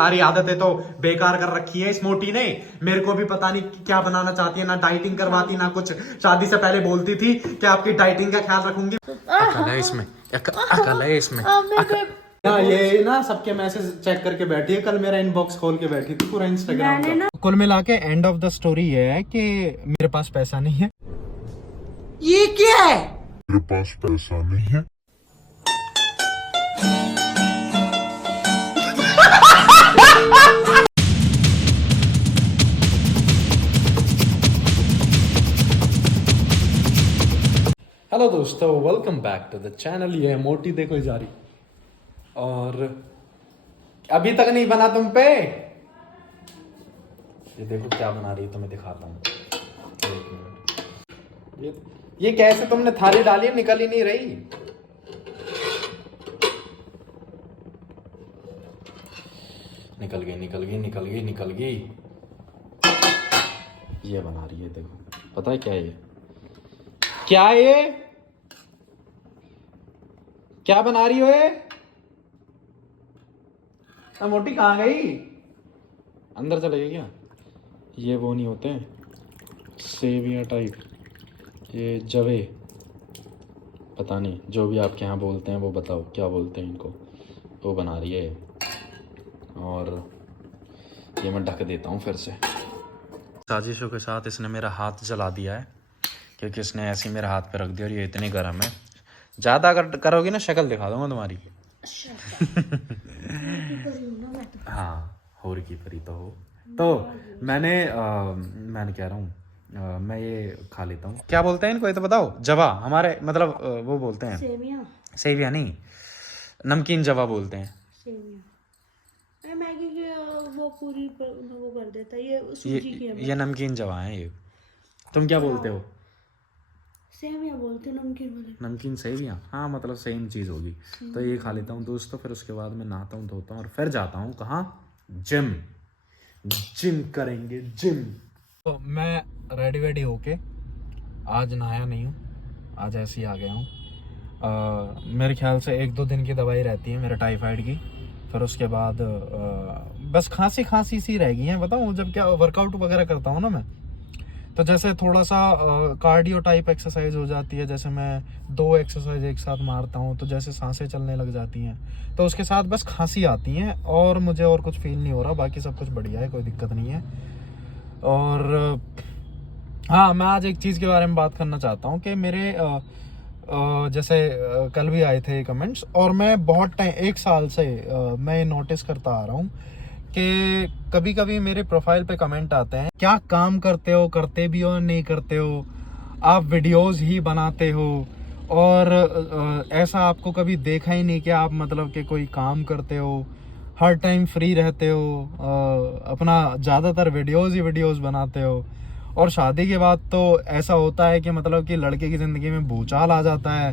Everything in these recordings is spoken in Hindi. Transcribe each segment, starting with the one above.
सारी आदतें तो बेकार कर रखी है इस मोटी ने। मेरे को भी पता नहीं क्या बनाना चाहती है, ना डाइटिंग करवाती ना कुछ। शादी से पहले बोलती थी कि आपकी डाइटिंग का ख्याल रखूंगी। अकल है इसमें, अकल है इसमें। ये ना सबके मैसेज चेक करके बैठी है, कल मेरा इनबॉक्स खोल के बैठी थी पूरा इंस्टाग्राम का। कुल मिला के एंड ऑफ द स्टोरी ये है कि मेरे पास पैसा नहीं है। ये क्या है? मेरे पास पैसा नहीं है। हेलो दोस्तों, welcome back to the channel. ये है मोटी देखो जा रही, और अभी तक नहीं बना तुम पे। ये देखो क्या बना रही है, तुम्हें दिखाता हूँ। एक मिनट। ये कैसे तुमने थाली डाली है, निकल ही नहीं रही। निकल गई निकल गई निकल गई निकल गई। ये बना रही है, देखो। पता है क्या है ये? क्या है ये? क्या बना रही हो ये? मोटी कहाँ गई? अंदर चले गई क्या? ये वो नहीं होते सेवियां टाइप, ये जवे, पता नहीं, जो भी आपके यहाँ बोलते हैं वो बताओ क्या बोलते हैं इनको। वो बना रही है, और ये मैं ढक देता हूँ फिर से। साजिशों के साथ इसने मेरा हाथ जला दिया है, क्योंकि इसने ऐसे ही मेरे हाथ पे रख दिया, और ये इतनी गर्म है। ज़्यादा अगर करोगी ना शक्ल दिखा दूंगा तुम्हारी। हाँ, होर की परी तो हो। तो मैंने कह रहा हूँ, मैं ये खा लेता हूँ। क्या बोलते हैं इनको ये तो बताओ। जवा हमारे मतलब वो बोलते हैं सेविया नहीं, नमकीन जवा बोलते हैं। मैगी की वो पूरी वो कर देता है, ये सूजी की है। ये नमकीन जवा है। ये तुम क्या बोलते हो? सेवियां बोलते हैं, नमकीन वाले। नमकीन सेवियां, हाँ मतलब सेम चीज़ होगी। तो ये खा लेता हूँ दोस्तों, फिर उसके बाद मैं नहाता हूँ, धोता हूँ, और फिर जाता हूँ कहाँ? जिम करेंगे, जिम। तो मैं रेडी वेडी होके, आज नहाया नहीं हूँ, आज ऐसे ही आ गया हूँ। मेरे ख्याल से 1-2 दिन की दवाई रहती है मेरे टाइफाइड की। फिर उसके बाद बस खांसी सी रह गई है। बताऊँ, जब क्या वर्कआउट वगैरह करता हूँ ना मैं, तो जैसे थोड़ा सा कार्डियो टाइप एक्सरसाइज हो जाती है। जैसे मैं 2 एक्सरसाइज एक साथ मारता हूँ, तो जैसे सांसें चलने लग जाती हैं, तो उसके साथ बस खांसी आती है, और मुझे और कुछ फील नहीं हो रहा। बाकी सब कुछ बढ़िया है, कोई दिक्कत नहीं है। और हाँ, मैं आज एक चीज़ के बारे में बात करना चाहता हूँ कि मेरे जैसे कल भी आए थे कमेंट्स, और मैं बहुत टाइम 1 साल से मैं ये नोटिस करता आ रहा हूँ कि कभी कभी मेरे प्रोफाइल पे कमेंट आते हैं, क्या काम करते हो, करते भी हो नहीं करते हो, आप वीडियोस ही बनाते हो, और ऐसा आपको कभी देखा ही नहीं कि आप मतलब कि कोई काम करते हो, हर टाइम फ्री रहते हो, अपना ज़्यादातर वीडियोस बनाते हो। और शादी के बाद तो ऐसा होता है कि मतलब कि लड़के की ज़िंदगी में भूचाल आ जाता है,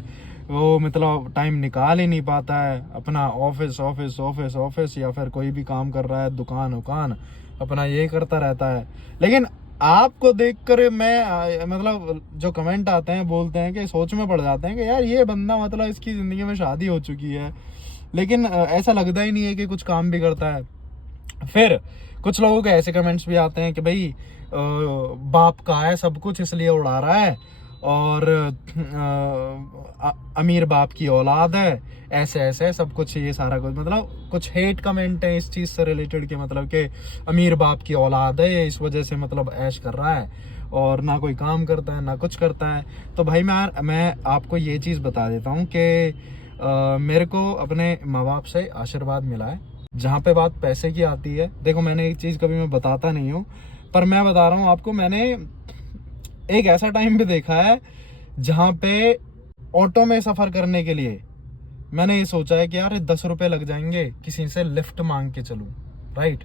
वो मतलब टाइम निकाल ही नहीं पाता है। अपना ऑफिस ऑफिस ऑफिस ऑफिस, या फिर कोई भी काम कर रहा है, दुकान उकान, अपना ये करता रहता है। लेकिन आपको देखकर मैं मतलब जो कमेंट आते हैं, बोलते हैं कि सोच में पड़ जाते हैं कि यार ये बंदा मतलब इसकी ज़िंदगी में शादी हो चुकी है, लेकिन ऐसा लगता ही नहीं है कि कुछ काम भी करता है। फिर कुछ लोगों के ऐसे कमेंट्स भी आते हैं कि भाई बाप का है सब कुछ इसलिए उड़ा रहा है, और अमीर बाप की औलाद है, ऐसे ऐसे सब कुछ, ये सारा कुछ मतलब कुछ हेट कमेंट है इस चीज़ से रिलेटेड, के मतलब कि अमीर बाप की औलाद है, इस वजह से मतलब ऐश कर रहा है, और ना कोई काम करता है ना कुछ करता है। तो भाई मैं आपको ये चीज़ बता देता हूँ कि मेरे को अपने माँ बाप से आशीर्वाद मिला है। जहाँ पे बात पैसे की आती है, देखो मैंने एक चीज़ कभी मैं बताता नहीं हूँ, पर मैं बता रहा हूँ आपको, मैंने एक ऐसा टाइम भी देखा है जहाँ पे ऑटो में सफ़र करने के लिए मैंने ये सोचा है कि यार 10 रुपये लग जाएंगे, किसी से लिफ्ट मांग के चलूँ। राइट,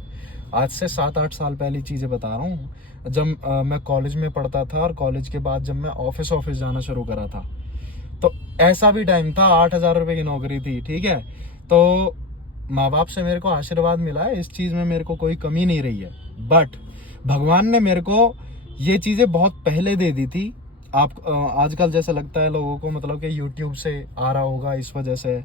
आज से 7-8 साल पहली चीज़ें बता रहा हूँ, जब मैं कॉलेज में पढ़ता था, और कॉलेज के बाद जब मैं ऑफिस जाना शुरू करा था, तो ऐसा भी टाइम था 8,000 रुपये की नौकरी थी। ठीक है, तो माँ बाप से मेरे को आशीर्वाद मिला है, इस चीज़ में मेरे को कोई कमी नहीं रही है। बट भगवान ने मेरे को ये चीज़ें बहुत पहले दे दी थी। आप आजकल जैसे लगता है लोगों को मतलब कि यूट्यूब से आ रहा होगा इस वजह से,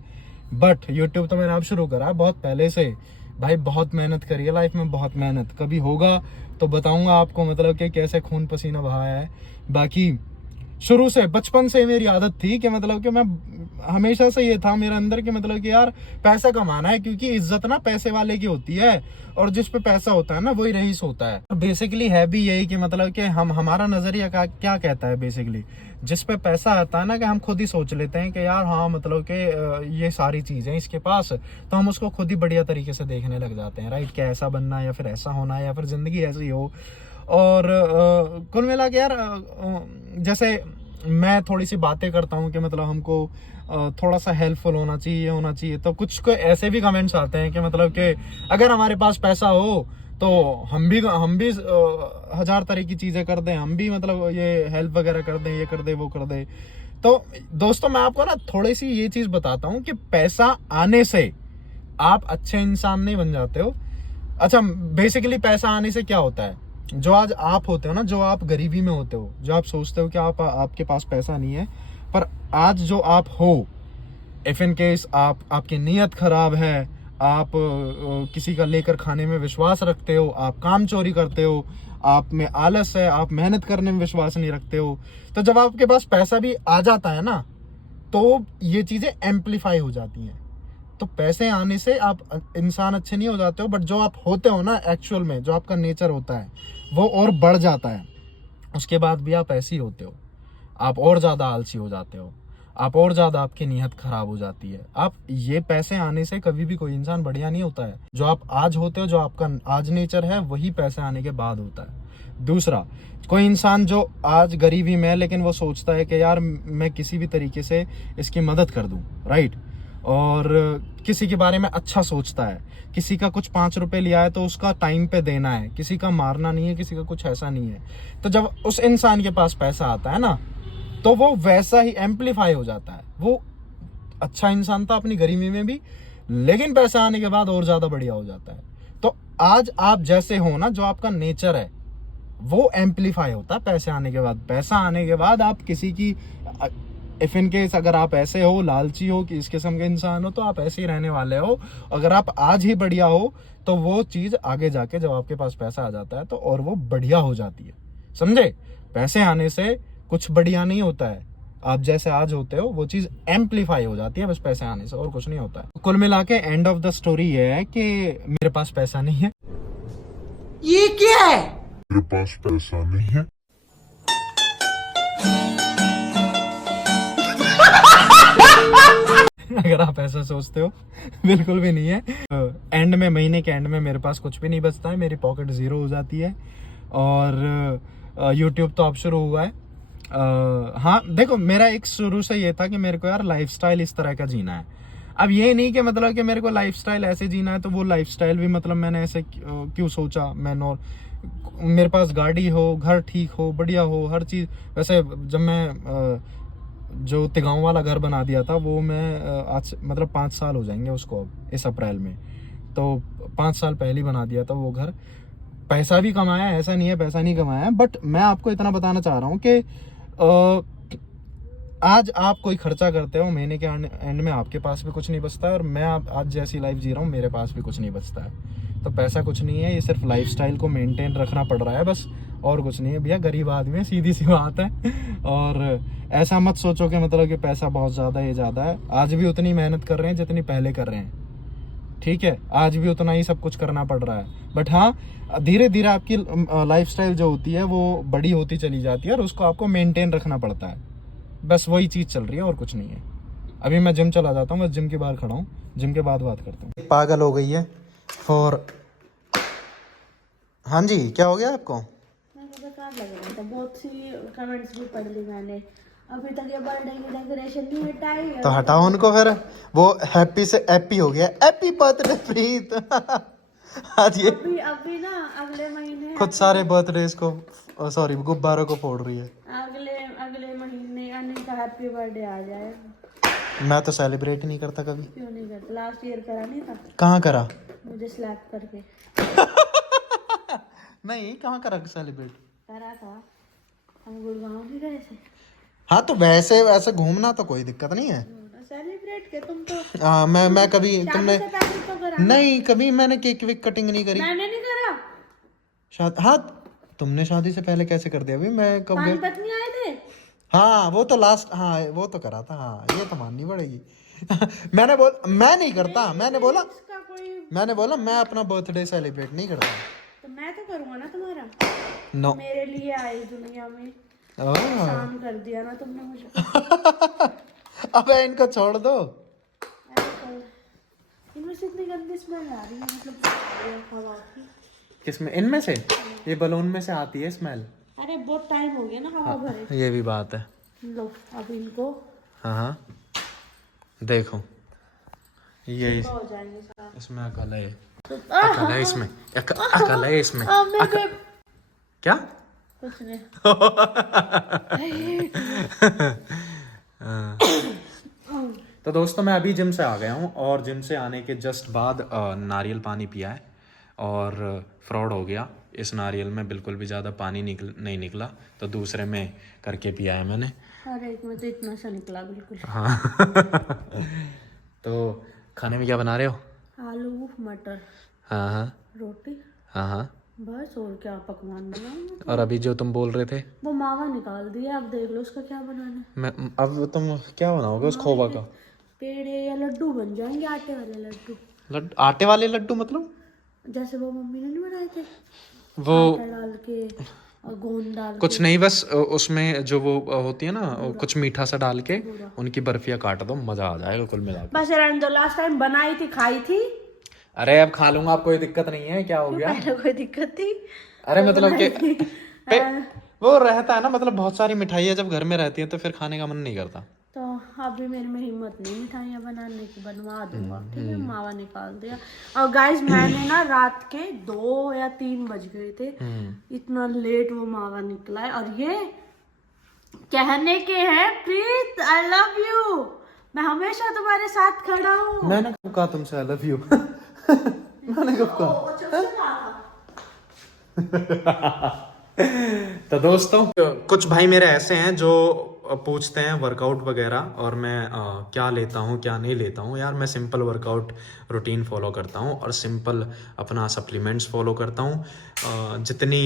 बट यूट्यूब तो मैंने अब शुरू करा बहुत पहले से। भाई बहुत मेहनत करी है लाइफ में, बहुत मेहनत। कभी होगा तो बताऊंगा आपको, मतलब कि कैसे खून पसीना बहाया है। बाकी शुरू से, बचपन से मेरी आदत थी कि मतलब कि मैं हमेशा से ये था मेरे अंदर कि मतलब कि यार पैसा कमाना है, क्योंकि इज्जत ना पैसे वाले की होती है, और जिस पे पैसा होता है ना वही रईस होता है। बेसिकली है भी यही कि मतलब कि हमारा नजरिया क्या कहता है, बेसिकली जिस पे पैसा आता है ना, कि हम खुद ही सोच लेते हैं कि यार हाँ मतलब कि ये सारी चीजें इसके पास, तो हम उसको खुद ही बढ़िया तरीके से देखने लग जाते हैं, राइट, कि ऐसा बनना है या फिर ऐसा होना है या फिर जिंदगी ऐसी हो। और कुल मिला के यार जैसे मैं थोड़ी सी बातें करता हूँ कि मतलब हमको थोड़ा सा हेल्पफुल होना चाहिए, तो कुछ को ऐसे भी कमेंट्स आते हैं कि मतलब कि अगर हमारे पास पैसा हो तो हम भी 1000 तरह की चीजें कर दें, हम भी मतलब ये हेल्प वगैरह कर दें, ये कर दे वो कर दे। तो दोस्तों मैं आपको ना थोड़ी सी ये चीज बताता हूँ कि पैसा आने से आप अच्छे इंसान नहीं बन जाते हो। अच्छा, बेसिकली पैसा आने से क्या होता है, जो आज आप होते हो ना, जो आप गरीबी में होते हो, जो आप सोचते हो कि आपके पास पैसा नहीं है, पर आज जो आप हो, इफ इन केस आपकी नीयत खराब है, आप किसी का लेकर खाने में विश्वास रखते हो, आप काम चोरी करते हो, आप में आलस है, आप मेहनत करने में विश्वास नहीं रखते हो, तो जब आपके पास पैसा भी आ जाता है ना, तो ये चीजें एम्पलीफाई हो जाती हैं। तो पैसे आने से आप इंसान अच्छे नहीं हो जाते हो, बट जो आप होते हो ना एक्चुअल में, जो आपका नेचर होता है वो और बढ़ जाता है। उसके बाद भी आप ऐसे ही होते हो, आप और ज्यादा आलसी हो जाते हो, आप और ज्यादा, आपकी नीयत खराब हो जाती है। आप ये पैसे आने से कभी भी कोई इंसान बढ़िया नहीं होता है। जो आप आज होते हो, जो आपका आज नेचर है, वही पैसे आने के बाद होता है। दूसरा, कोई इंसान जो आज गरीबी में है लेकिन वो सोचता है कि यार मैं किसी भी तरीके से इसकी मदद कर दूं, राइट, और किसी के बारे में अच्छा सोचता है, किसी का कुछ 5 रुपए लिया है तो उसका टाइम पे देना है, किसी का मारना नहीं है, किसी का कुछ ऐसा नहीं है। तो जब उस इंसान के पास पैसा आता है ना, तो वो वैसा ही एम्पलीफाई हो जाता है। वो अच्छा इंसान था अपनी गरीबी में भी, लेकिन पैसा आने के बाद और ज्यादा बढ़िया हो जाता है। तो आज आप जैसे हो ना, जो आपका नेचर है वो एम्पलीफाई होता है पैसे आने के बाद। पैसा आने के बाद आप किसी की, इफ इन केस अगर आप ऐसे हो, लालची हो, कि इस किस्म के इंसान हो, तो आप ऐसे ही रहने वाले हो। अगर आप आज ही बढ़िया हो तो वो चीज आगे जाके जब आपके पास पैसा आ जाता है तो और वो बढ़िया हो जाती है, समझे। पैसे आने से कुछ बढ़िया नहीं होता है, आप जैसे आज होते हो वो चीज एम्पलीफाई हो जाती है बस पैसे आने से, और कुछ नहीं होता है। कुल मिला के एंड ऑफ द स्टोरी ये है कि मेरे पास पैसा नहीं है। ये क्या है? मेरे पास पैसा नहीं है। अगर आप ऐसा सोचते हो, बिल्कुल भी नहीं है। एंड में, महीने के एंड में मेरे पास कुछ भी नहीं बचता है, मेरी पॉकेट जीरो हो जाती है। और यूट्यूब तो अब शुरू हुआ है। हाँ देखो, मेरा एक शुरू से ये था कि मेरे को यार लाइफस्टाइल इस तरह का जीना है। अब ये नहीं कि मतलब कि मेरे को लाइफस्टाइल ऐसे जीना है, तो वो लाइफस्टाइल भी मतलब मैंने ऐसे क्यों सोचा। मेरे पास गाड़ी हो, घर ठीक हो, बढ़िया हो, हर चीज़। वैसे जब मैं जो तिगांव वाला घर बना दिया था, वो मैं आज मतलब 5 साल हो जाएंगे उसको अब इस अप्रैल में, तो 5 साल पहले ही बना दिया था वो घर। पैसा भी कमाया है, ऐसा नहीं है पैसा नहीं कमाया है, बट मैं आपको इतना बताना चाह रहा हूँ कि आज आप कोई खर्चा करते हो, महीने के एंड में आपके पास भी कुछ नहीं बचता है, और मैं आज जैसी लाइफ जी रहा हूँ मेरे पास भी कुछ नहीं बचता है। तो पैसा कुछ नहीं है, ये सिर्फ लाइफस्टाइल को मेंटेन रखना पड़ रहा है बस, और कुछ नहीं है भैया। गरीब आदमी है, सीधी सी बात है। और ऐसा मत सोचो कि मतलब कि पैसा बहुत ज़्यादा है, ये ज़्यादा है। आज भी उतनी मेहनत कर रहे हैं जितनी पहले कर रहे हैं, ठीक है, आज भी उतना ही सब कुछ करना पड़ रहा है। बट हाँ, धीरे धीरे आपकी लाइफस्टाइल जो होती है वो बड़ी होती चली जाती है, और उसको आपको मेंटेन रखना पड़ता है। बस वही चीज़ चल रही है और कुछ नहीं है। अभी मैं जिम चला जाता हूँ, बस जिम के बाहर खड़ा हूँ, जिम के बाद बात करता हूँ। पागल हो गई है फॉर। हाँ जी, क्या हो गया आपको? मेरे को बेकार लग रहा था, बहुत सी कमेंट्स भी पढ़ ली मैंने। अभी तक ये बर्थडे की डेकोरेशन नहीं हटाई है। तो हटाओ उनको फिर। वो हैप्पी से एप्पी हो गया, हैप्पी बर्थडे प्रीत। आज ये अभी ना अगले महीने खुद सारे बर्थडेज को, सॉरी, गुब्बारों को फोड़ रही है। अगले महीने अनिल का हैप्पी बर्थडे आ जाए। मैं तो सेलिब्रेट नहीं करता कभी। क्यों नहीं करता? लास्ट ईयर करा नहीं था? कहाँ करा? मुझे स्लैप करके नहीं, कहाँ करा सेलिब्रेट? करा था, हम गुड़गांव नहीं गए थे। हाँ, तो वैसे वैसे घूमना तो कोई दिक्कत नहीं है। सेलिब्रेट के तुम तो हाँ मैं कभी तुमने शादी से पहले तो करा। नहीं कभी मैंने केक वेक कटिंग नहीं करी। मैंने नहीं करा। हाँ तुमने शादी से पहले कैसे कर दिया अभी मैं कब पानी गया? पत्नी आए थे। हाँ वो तो लास्ट, हाँ वो तो करा था, हाँ ये तो माननी पड़ेगी। मैं नहीं करता, मैंने बोला मैं अपना बर्थडे सेलिब्रेट नहीं करता। तो मैं तो करूँगा ना तुम्हारा। नो मेरे लिए आए दुनिया में, ओह। काम कर दिया ना तुमने मुझे। अबे इनको छोड़ दो। इनमें से इतनी गंदी स्मेल आ रही है, मतलब हवा की। किसमें? इनमें से? ये बलून में से आती है स्मेल। अरे बहुत टाइम हो गया ना हवा भरे। ये भी बात है। लो अब इनको हाँ देखो ये हो जाएंगे सारे। इसमें अकल है, अकल है इसमें, अकल है इसमें। क्या? कुछ नहीं। तो दोस्तों मैं अभी जिम से आ गया हूँ और जिम से आने के जस्ट बाद नारियल पानी पिया है और फ्रॉड हो गया। इस नारियल में बिल्कुल भी ज़्यादा पानी नहीं निकला, तो दूसरे में करके पिया है मैंने। अरे एक में तो इतना सा निकला बिल्कुल। हाँ। तो खाने में क्या बना रहे हो? आलू मटर हाँ रोटी, हाँ बस और क्या पकवान बनाऊंगा। और अभी जो तुम बोल रहे थे वो मावा निकाल दिया, अब देख लो उसका क्या बनाना है। मैं अब तुम क्या बनाओगे उस खोवा का? पेड़े या लड्डू बन जाएंगे, आटे वाले लड्डू। आटे वाले लड्डू मतलब? जैसे वो मम्मी ने नहीं बनाए थे, वो आटा डाल के और गोंद डाल कुछ नहीं, बस उसमें जो वो होती है ना कुछ मीठा सा डाल के उनकी बर्फियाँ काट दो, मजा आ जाएगा कुल मिला के। बस रहने दो, लास्ट टाइम बनाई थी खाई थी। अरे अब खा लूंगा, आप कोई दिक्कत नहीं है, क्या हो गया? पहले कोई दिक्कत थी? अरे मतलब कि वो रहता है ना, मतलब बहुत सारी मिठाइयाँ जब घर में रहती है तो फिर खाने का मन नहीं करता। तो अभी मेरे में हिम्मत नहीं मिठाइयाँ बनाने की, बनवा दूंगा। ठीक है, मावा निकाल दिया। और गाइस मैंने ना रात के 2 या 3 बज गए थे, इतना लेट वो मावा निकला है। और ये कहने के हैं प्रीत आई लव यू, मैं हमेशा तुम्हारे साथ खड़ा हूँ। मैंने कब कहा तुमसे आई लव यू? मैंने कब कहा? तो दोस्तों कुछ भाई मेरे ऐसे हैं जो पूछते हैं वर्कआउट वगैरह, और मैं क्या लेता हूँ क्या नहीं लेता हूँ। यार मैं सिंपल वर्कआउट रूटीन फॉलो करता हूँ और सिंपल अपना सप्लीमेंट्स फॉलो करता हूँ। जितनी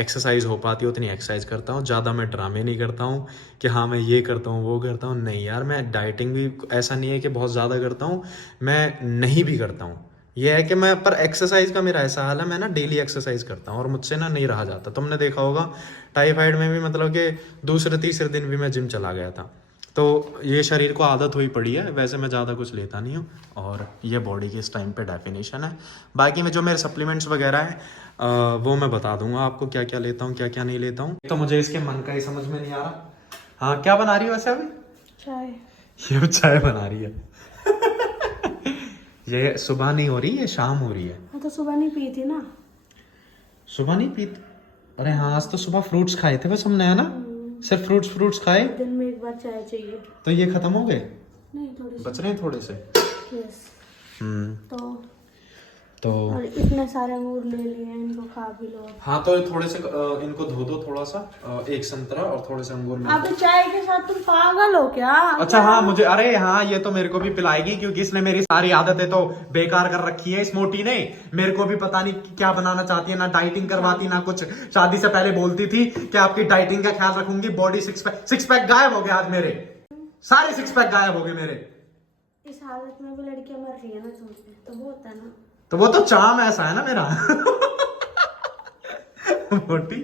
एक्सरसाइज हो पाती है उतनी एक्सरसाइज करता हूँ। ज़्यादा मैं ड्रामे नहीं करता हूँ कि हाँ मैं ये करता हूँ वो करता हूँ। नहीं यार, मैं डाइटिंग भी ऐसा नहीं है कि बहुत ज़्यादा करता हूँ, मैं नहीं भी करता हूँ। ये है कि मैं पर एक्सरसाइज का मेरा ऐसा हाल है, मैं ना डेली एक्सरसाइज करता हूँ और मुझसे ना नहीं रहा जाता। तुमने देखा होगा टाइफाइड में भी मतलब कि दूसरे तीसरे दिन भी मैं जिम चला गया था। तो ये शरीर को आदत हुई पड़ी है। वैसे मैं ज़्यादा कुछ लेता नहीं हूँ और ये बॉडी की इस टाइम पे डेफिनेशन है। बाकी में जो मेरे सप्लीमेंट्स वगैरह है वो मैं बता दूंगा आपको क्या क्या लेता हूँ क्या क्या नहीं लेता हूँ। तो मुझे इसके मन का ही समझ में नहीं आ रहा। हाँ क्या बना रही हो वैसे अभी? चाय। ये चाय बना रही है। ये सुबह नहीं हो रही है, शाम हो रही है। हाँ तो सुबह नहीं पी थी ना। सुबह नहीं पी? अरे हाँ आज तो सुबह फ्रूट्स खाए थे बस हमने, है ना? सिर्फ फ्रूट्स खाए। दिन में एक बार चाय चाहिए। तो ये खत्म हो गए? नहीं थोड़ी बच रहे हैं थोड़े से। यस। तो और इतने सारे अंगूर ले लिए, इनको खा भी लो। हाँ तो थोड़े से इनको धो दो थोड़ा सा, एक संतरा और थोड़े से अंगूर में। अब चाय के साथ तुम पागल हो क्या? अच्छा हाँ मुझे, अरे हाँ ये तो मेरे को भी पिलाएगी क्योंकि इसने मेरी सारी आदतें तो बेकार कर रखी है इस मोटी ने। मेरे को भी पता नहीं क्या बनाना चाहती है, ना डाइटिंग करवाती ना कुछ। शादी से पहले बोलती थी कि आपकी डाइटिंग का ख्याल रखूंगी, बॉडी सिक्स पैक गायब हो गया आज मेरे, सारे 6 पैक गायब हो गए मेरे। इस हालत में भी लड़कियां मर रही है ना तुमसे, तो वो होता है ना। तो वो तो चाम ऐसा है ना मेरा। मोटी।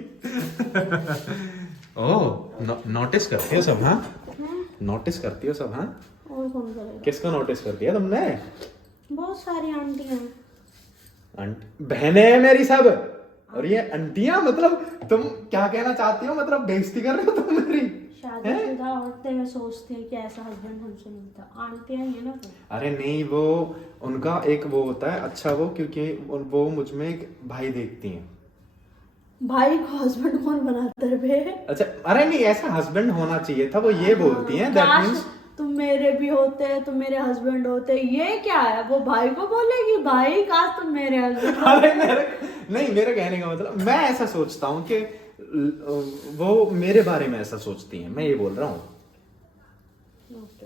ओह नोटिस करती हो सब? हाँ नोटिस करती हो सब? हाँ और कौन करेगा? किसको नोटिस करती है तुमने? बहुत सारी आंटियां हैं। बहनें हैं मेरी सब, और ये आंटियां मतलब तुम क्या कहना चाहती हो? मतलब बेइज्जती कर रहे हो तुम मेरी? शादीशुदा औरतें में सोचती हैं कि ऐसा हस्बैंड हमसे मिलता। आंटियां ही है ना वो। अरे नहीं, वो उनका एक वो होता है अच्छा वो, क्योंकि वो मुझ में एक भाई देखती हैं। भाई को हस्बैंड कौन बनाता है बे? अच्छा अरे नहीं, ऐसा हस्बैंड होना चाहिए था, वो ये बोलती हैं। दैट मींस तुम मेरे भी होते, तुम मेरे हस्बैंड होते। ये क्या है, वो भाई को बोलेगी भाई काश तुम मेरे हस्बैंड। अरे मेरे कहने का मतलब मैं ऐसा सोचता हूँ कि वो मेरे बारे में ऐसा सोचती हैं, मैं ये बोल रहा हूँ।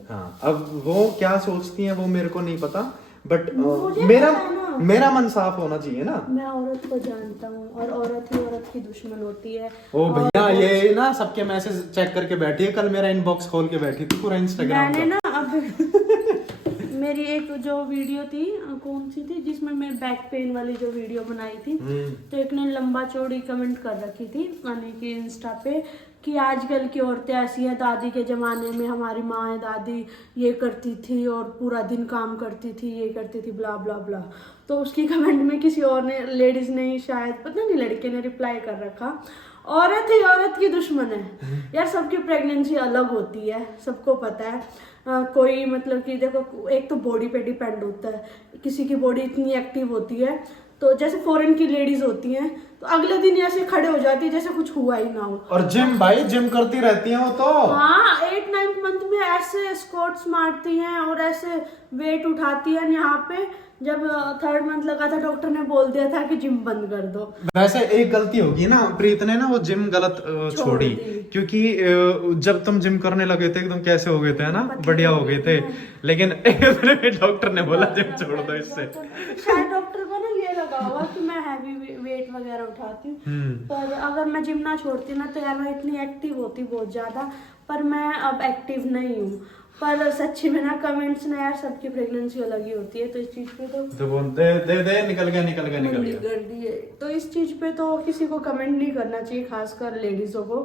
हाँ, अब वो क्या सोचती हैं वो मेरे को नहीं पता, बट मुझे मेरा पता है ना। मेरा मन साफ होना चाहिए ना। मैं औरत को जानता हूँ और औरत ही औरत की दुश्मन होती है। ओ भैया, ये ना सबके मैसेज चेक करके बैठी है, कल मेरा इनबॉक्स खोल के बैठी थी पूरा इंस्टाग्राम मैंने का। ना अब मेरी एक जो वीडियो थी, कौन सी थी, जिसमें मैं बैक पेन वाली जो वीडियो बनाई थी, तो एक ने लंबा चौड़ी कमेंट कर रखी थी यानी कि इंस्टा पे कि आजकल की औरतें ऐसी हैं, दादी के ज़माने में हमारी माँ दादी ये करती थी और पूरा दिन काम करती थी, ये करती थी, ब्ला ब्ला ब्ला। तो उसकी कमेंट में किसी और ने, लेडीज़ ने ही शायद, पता नहीं लड़के ने रिप्लाई कर रखा, औरत ही औरत की दुश्मन है। यार सबकी प्रेगनेंसी अलग होती है, सबको पता है। कोई मतलब कि देखो, एक तो बॉडी पे डिपेंड होता है, किसी की बॉडी इतनी एक्टिव होती है, तो जैसे फॉरेन की लेडीज होती हैं तो अगले दिन ऐसे खड़े हो जाती है जैसे कुछ हुआ ही ना हो। और जिम भाई, जिम करती रहती हैं वो तो। हाँ, 8-9 मंथ में ऐसे स्क्वाट्स मारती हैं और ऐसे वेट उठाती हैं। यहाँ पे जब 3rd मंथ लगा था, डॉक्टर ने बोल दिया था कि जिम बंद कर दो। वैसे एक गलती होगी ना, प्रीत ने ना वो जिम गलत छोड़ी, क्योंकि जब तुम जिम करने लगे थे एकदम कैसे हो गए थे ना, बढ़िया हो गए थे, लेकिन डॉक्टर ने बोला जिम छोड़ दो इससे। शायद डॉक्टर को ना ये लगा हुआ कि मैं हैवी वेट वगैरह उठाती हूँ, पर अगर मैं जिम ना छोड़ती ना तो यार मैं इतनी एक्टिव होती बहुत ज्यादा, पर मैं अब एक्टिव नहीं हूँ। पर सच्ची में ना कमेंट्स ना यार, सबकी प्रेगनेंसी अलग ही होती है, तो इस चीज पे तो बोल दे निकल गया मंदी कर दी है। तो इस चीज पे तो किसी को कमेंट नहीं करना चाहिए, खासकर लेडीजों को।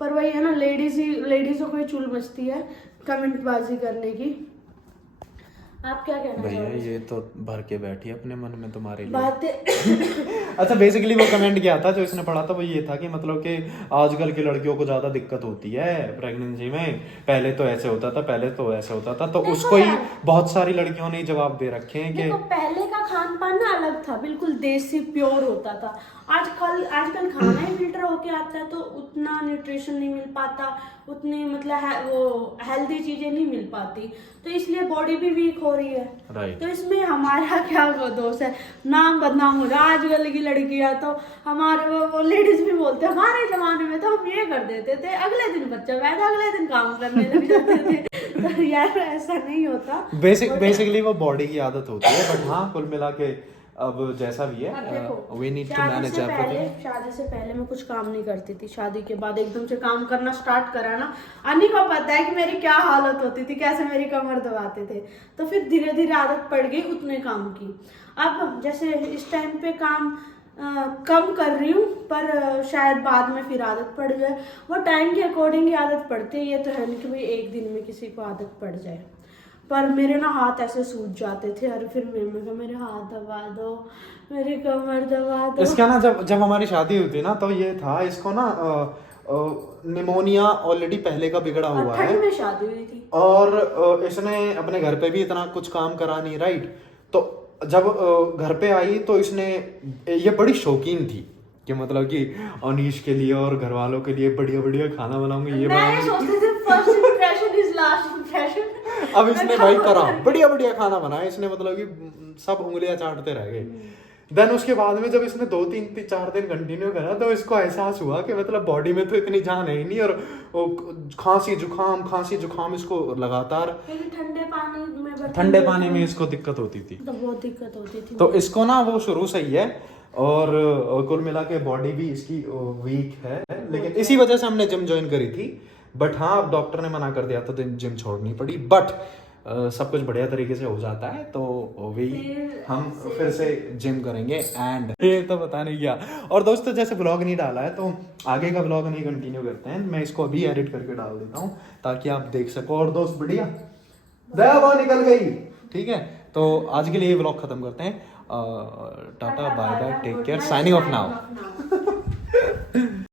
पर वही है ना, लेडीजों को ही चुल मचती है कमेंट बाजी करने की। आप क्या कहना भैया, चाहोगे? ये तो भर के बैठी है अपने मन में तुम्हारे लिए। बातें अच्छा, बेसिकली वो कमेंट क्या था जो इसने पढ़ा था, वो ये था कि मतलब कि आजकल की लड़कियों को ज्यादा दिक्कत होती है प्रेगनेंसी में, पहले तो ऐसे होता था, पहले तो ऐसे होता था, तो उसको ही बहुत सारी लड़कियों ने जवाब दे रखे हैं कि देखो, पहले का खान पान ना अलग था, बिल्कुल देसी प्योर होता था। आजकल खाना ही फिल्टर होके आता है, तो उतना न्यूट्रिशन नहीं मिल पाता, उतनी मतलब वो हेल्दी चीजें नहीं मिल पाती, तो इसलिए बॉडी भी वीक हो रही है। राइट। तो इसमें हमारा क्या वो दोष है? नाम बदनाम हो रहा है आजकल की लड़कियां। तो हमारे वो लेडीज भी बोलते हैं, हमारे जमाने में तो हम ये कर देते थे, अगले दिन बच्चा पैदा, अगले दिन काम करने लग जाते थे। तो यार ऐसा नहीं होता। बेसिकली वो बॉडी की आदत होती है, बट हाँ कुल मिला के अब जैसा भी है, we need to manage everything. शादी से पहले मैं कुछ काम नहीं करती थी, शादी के बाद एकदम से काम करना स्टार्ट करा ना, अन्नी को पता है कि मेरी क्या हालत होती थी, कैसे मेरी कमर दबाते थे। तो फिर धीरे धीरे आदत पड़ गई उतने काम की। अब जैसे इस टाइम पे काम कम कर रही हूँ, पर शायद बाद में फिर आदत पड़ जाए। वो टाइम के अकॉर्डिंग ही आदत पड़ती है, ये तो है नहीं कि भाई एक दिन में किसी को आदत पड़ जाए। पर मेरे ना हाथ ऐसे सूज जाते थे, और फिर मैं कहा मेरे हाथ दबा दो, मेरी कमर दबा दो। इसका ना जब हमारी शादी हुई थी ना, तो ये था, इसको ना निमोनिया ऑलरेडी पहले का बिगड़ा हुआ है, ठंड में शादी हुई थी, और इसने अपने घर पे भी इतना कुछ काम करा नहीं, राइट। तो जब घर पे आई तो इसने, ये बड़ी शौकीन थी कि मतलब कि अनीश के लिए और घर वालों के लिए बढ़िया बढ़िया खाना बनाऊंगी, ये मैं सोचती थी first impression is last impression. अब इसने भाई करा, बढ़िया बढ़िया खाना बनाया इसने, मतलब कि सब उंगलियां चाटते रह गए। देन उसके बाद में जब इसने 2-3-4 दिन कंटिन्यू करा, तो इसको एहसास हुआ कि मतलब बॉडी में तो इतनी जान है ही नहीं, और खांसी जुकाम इसको लगातार, ठंडे पानी में इसको दिक्कत होती थी, तो बहुत दिक्कत होती थी। तो इसको ना वो शुरू से ही है, और कुल मिला के बॉडी भी इसकी वीक है, लेकिन इसी वजह से हमने जिम ज्वाइन करी थी। बट हाँ, अब डॉक्टर ने मना कर दिया था तो जिम छोड़नी पड़ी, बट सब कुछ बढ़िया तरीके से हो जाता है, तो वही हम फिर से जिम करेंगे। एंड ये तो पता नहीं क्या, और दोस्तों जैसे ब्लॉग नहीं डाला है तो आगे का ब्लॉग नहीं कंटिन्यू करते हैं, मैं इसको अभी एडिट करके डाल देता हूँ ताकि आप देख सको। और दोस्त बढ़िया दया वो निकल गई, ठीक है। तो आज के लिए ये ब्लॉग खत्म करते हैं। Tata bye bye, take care, signing off now.